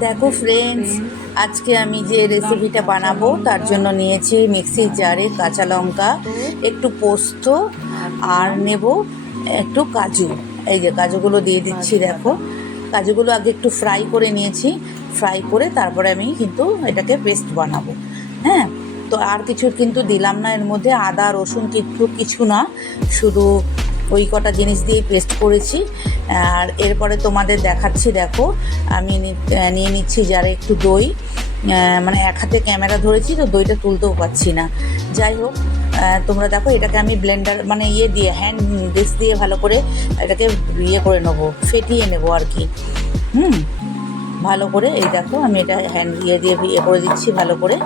দেখো ফ্রেন্ডস আজকে আমি যে রেসিপিটা বানাবো, তার জন্য নিয়েছি মিক্সির জারে কাঁচা লঙ্কা, একটু পোস্ত, আর নেব একটু কাজু। এই যে কাজুগুলো দিয়ে দিচ্ছি, দেখো। কাজুগুলো আগে একটু ফ্রাই করে নিয়েছি। ফ্রাই করে তারপরে আমি কিন্তু এটাকে পেস্ট বানাবো। হ্যাঁ? তো আর কিছু কিন্তু দিলাম না, এর মধ্যে আদা, রসুন, কিছু কিছু না। শুধু ওই কটা জিনিস দিয়ে পেস্ট করেছি। আর এরপরে তোমাদের দেখাচ্ছি, দেখো, আমি নিয়ে নিচ্ছি যারা একটু দই। মানে এক হাতে ক্যামেরা ধরেছি, তো দইটা তুলতেও পাচ্ছি না। যাই হোক তোমরা দেখো, এটাকে আমি ব্লেন্ডার মানে ইয়ে দিয়ে হ্যান্ড ডিস দিয়ে ভালো করে এটাকে ইয়ে করে নেব, ফেটিয়ে নেব আর কি। হুম, ভালো করে, এই দেখো, আমি এটা হ্যান্ড ইয়ে দিয়ে ইয়ে করে দিচ্ছি ভালো করে।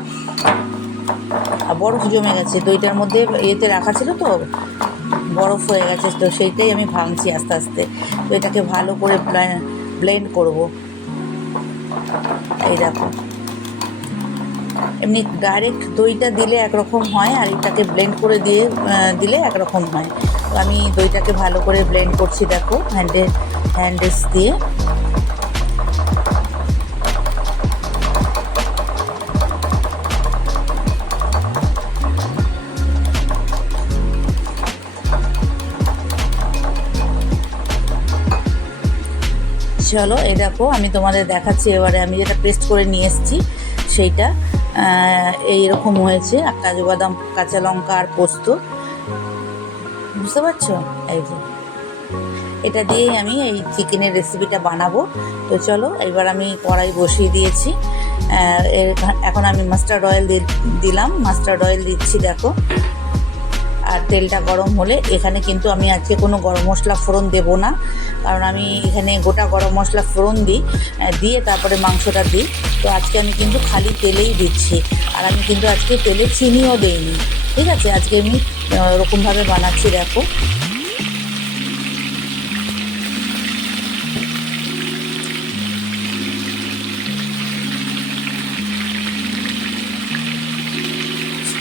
আর বরফ জমে গেছে, দইটার মধ্যে ইয়েতে রাখা ছিল তো? বরফ হয়ে গেছে, তো সেইটাই আমি ভাঙছি আস্তে আস্তে। তো এটাকে ভালো করে ব্লেন্ড করব। এই দেখো। এমনি ডাইরেক্ট দইটা দিলে একরকম হয়, আর এটাকে ব্লেন্ড করে দিয়ে দিলে একরকম হয়। তো আমি দইটাকে ভালো করে ব্লেন্ড করছি, দেখো হ্যান্ডে হ্যান্ডেস দিয়ে। চলো, এই দেখো, আমি তোমাদের দেখাচ্ছি এবারে, আমি যেটা পেস্ট করে নিয়ে এসেছি, সেইটা এইরকম হয়েছে কাজু বাদাম, কাঁচা লঙ্কা আর পোস্ত। বুঝতে পারছ? এই যে। এটা দিয়েই আমি এই চিকেনের রেসিপিটা বানাবো। তো চলো, এবার আমি কড়াই বসিয়ে দিয়েছি। এখন আমি মাস্টার্ড অয়েল দিলাম। মাস্টার্ড অয়েল দিচ্ছি, দেখো। আর তেলটা গরম হলে এখানে কিন্তু আমি আজকে কোনো গরম মশলা ফোড়ন দেব না। কারণ আমি এখানে গোটা গরম মশলা ফোড়ন দিই দিয়ে তারপরে মাংসটা দিই। তো আজকে আমি কিন্তু খালি তেলেই দিচ্ছি। আর আমি কিন্তু আজকে তেলে চিনিও দেইনি। ঠিক আছে? আজকে আমি ওরকমভাবে বানাচ্ছি, দেখো।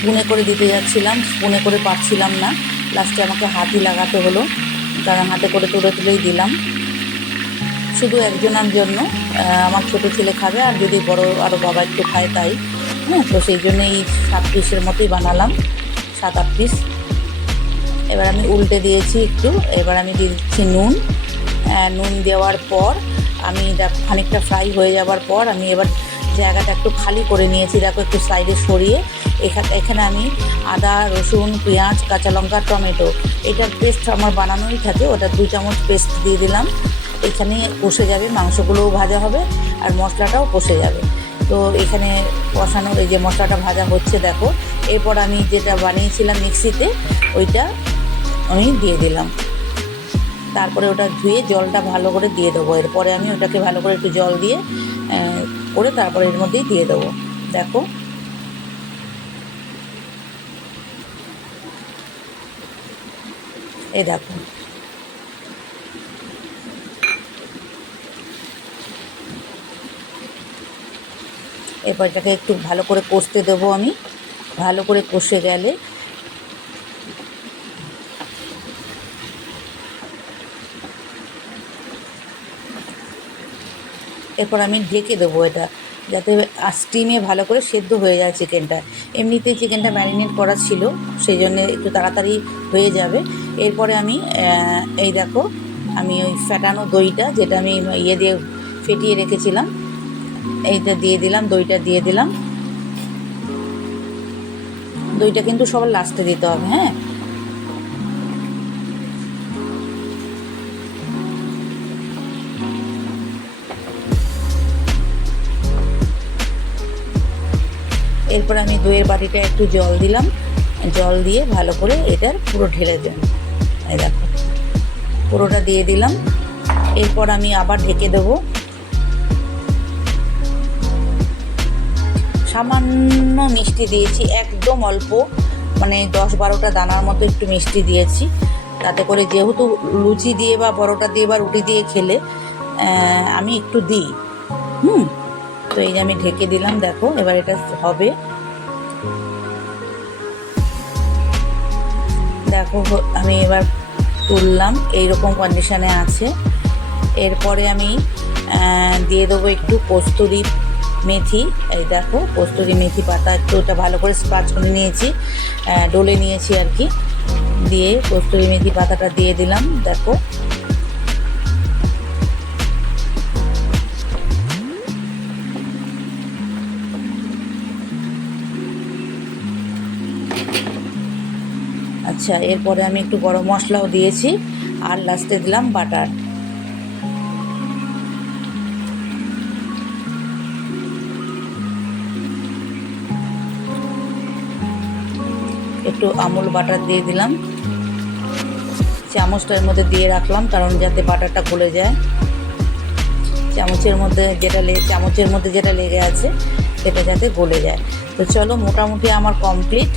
স্পুনে করে দিতে যাচ্ছিলাম স্পুনে করে পাচ্ছিলাম না। লাস্টে আমাকে হাতই লাগাতে হলো, কারণ হাতে করে তুলে তুলেই দিলাম। শুধু একজনের জন্য আমার ছোটো ছেলে খাবে আর যদি বড় আরও বাবা একটু খায় তাই। হ্যাঁ তো সেই জন্য এই সাত পিসের মতোই বানালাম, সাত আট পিস। এবার আমি উল্টে দিয়েছি একটু, এবার আমি দিয়ে দিচ্ছি নুন। নুন দেওয়ার পর আমি খানিকটা ফ্রাই হয়ে যাওয়ার পর আমি এবার জায়গাটা একটু খালি করে নিয়েছি, দেখো একটু সাইডে সরিয়ে। এখানে এখানে আমি আদা, রসুন, পেঁয়াজ, কাঁচা লঙ্কা, টমেটো। এটার পেস্ট আমার বানানোই থাকে, ওটা দুই চামচ পেস্ট দিয়ে দিলাম। এখানে কষে যাবে, মাংসগুলোও ভাজা হবে আর মশলাটাও কষে যাবে। তো এখানে কষানো, এই যে মশলাটা ভাজা হচ্ছে, দেখো। এরপর আমি যেটা বানিয়েছিলাম মিক্সিতে, ওইটা আমি দিয়ে দিলাম। তারপরে ওটা ধুয়ে জলটা ভালো করে দিয়ে দেবো। এরপরে আমি ওটাকে ভালো করে একটু জল দিয়ে করে তারপরে এর মধ্যেই দিয়ে দেবো। দেখো। এই দেখো। এরপর এটাকে একটু ভালো করে কষতে দেবো আমি। ভালো করে কষে গেলে এরপর আমি ঢেকে দেবো এটা, যাতে স্টিমে ভালো করে সেদ্ধ হয়ে যায় চিকেনটা এমনিতেই চিকেনটা ম্যারিনেট করা ছিল, সেই জন্য একটু তাড়াতাড়ি হয়ে যাবে। এরপরে আমি এই দেখো, আমি ওই ফ্যাটানো দইটা, যেটা আমি ইয়ে দিয়ে ফেটিয়ে রেখেছিলাম, এইটা দিয়ে দিলাম, দইটা দিয়ে দিলাম। দইটা কিন্তু সবার লাস্টে দিতে হবে হ্যাঁ? এরপর আমি দইয়ের বাটিটা একটু জল দিলাম। জল দিয়ে ভালো করে এটার পুরো ঢেলে দেন এই দেখো, পুরোটা দিয়ে দিলাম। এরপর আমি আবার ঢেকে দেবো। সামান্য মিষ্টি দিয়েছি, একদম অল্প মানে দশ বারোটা দানার মতো একটু মিষ্টি দিয়েছি। তাতে করে যেহেতু লুচি দিয়ে বা পরোটা দিয়ে বা রুটি দিয়ে খেলে আমি একটু দিই। হুম? তো এই যে আমি ঢেকে দিলাম, দেখো, এবার এটা হবে। দেখো আমি এবার তুললাম, এইরকম কন্ডিশনে আছে। এরপরে আমি দিয়ে দেবো একটু কস্তুরি মেথি। এই দেখো, কস্তুরি মেথি পাতা একটু ওটা ভালো করে স্ক্রাচ করে নিয়েছি ডলে নিয়েছি আর কি। দিয়ে কস্তুরি মেথি পাতাটা দিয়ে দিলাম, দেখো। আচ্ছা এরপরে আমি একটু গরম মশলাও দিয়েছি আর লাস্টে দিলাম বাটার। একটু আমুল বাটার দিয়ে দিলাম। চামচটার মধ্যে দিয়ে রাখলাম, কারণ যাতে বাটারটা গলে যায়। চামচের মধ্যে যেটা চামচের মধ্যে যেটা লেগে আছে, সেটা যাতে গলে যায়। তো চলো, মোটামুটি আমার কমপ্লিট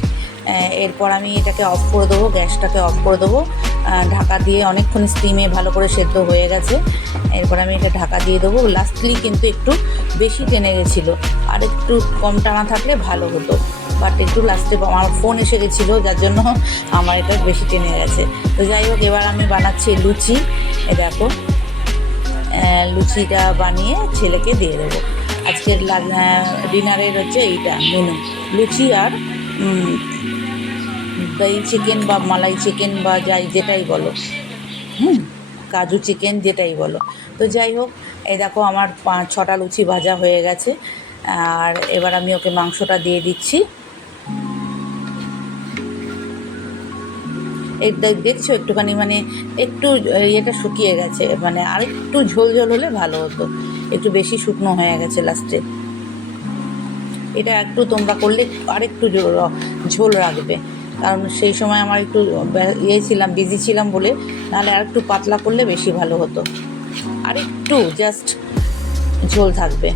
এরপর আমি এটাকে অফ করে দেবো, গ্যাসটাকে অফ করে দেবো। ঢাকা দিয়ে অনেকক্ষণ স্টিমে ভালো করে সেদ্ধ হয়ে গেছে। এরপর আমি এটা ঢাকা দিয়ে দেবো। লাস্টলি কিন্তু একটু বেশি টেনে গেছিল। আর একটু কম টানা থাকলে ভালো হতো। বাট একটু লাস্টে আমার ফোন এসে গেছিল, যার জন্য আমার এটা বেশি টেনে গেছে। তো যাই হোক, এবার আমি বানাচ্ছি লুচি। এ দেখো লুচিটা বানিয়ে ছেলেকে দিয়ে দেবো। আজকের ডিনারের হচ্ছে এইটা মেনু লুচি আর দই চিকেন বা মালাই চিকেন বা যাই যেটাই বলো, হুম, কাজু চিকেন যেটাই বলো। তো যাই হোক, এই দেখো আমার পাঁচ ছটা লুচি ভাজা হয়ে গেছে, আর এবার আমি ওকে মাংসটা দিয়ে দিচ্ছি। দে- দেখছ একটুখানি মানে একটু ইয়েটা শুকিয়ে গেছে মানে আর একটু ঝোল ঝোল হলে ভালো হতো। একটু বেশি শুকনো হয়ে গেছে লাস্টে। এটা একটু তোমরা করলে আরেকটু ঝোল- রাখবে। কারণ সেই সময় আমার একটু ইয়ে ছিলাম বিজি ছিলাম বলে, নাহলে আর একটু পাতলা করলে বেশি ভালো হতো। আর একটু জাস্ট ঝোল থাকবে।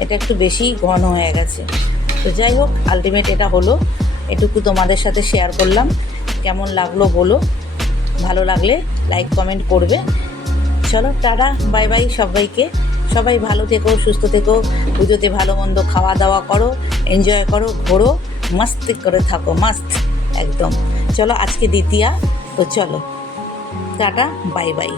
এটা একটু বেশি ঘন হয়ে গেছে। তো যাই হোক আলটিমেট এটা হলো। এটুকু তোমাদের সাথে শেয়ার করলাম। কেমন লাগল বলো। ভালো লাগলে লাইক কমেন্ট করবে। চলো, টাটা বাই বাই সবাইকে। সবাই ভালো থেকো, সুস্থ থেকো, পুজোতে ভালো মন্দ খাওয়া দাওয়া করো এনজয় করো, ঘোরো, মস্ত করে থাকো, মাস্ত, একদম। চলো আজকে দ্বিতীয়া, তো চলো। Tata bye bye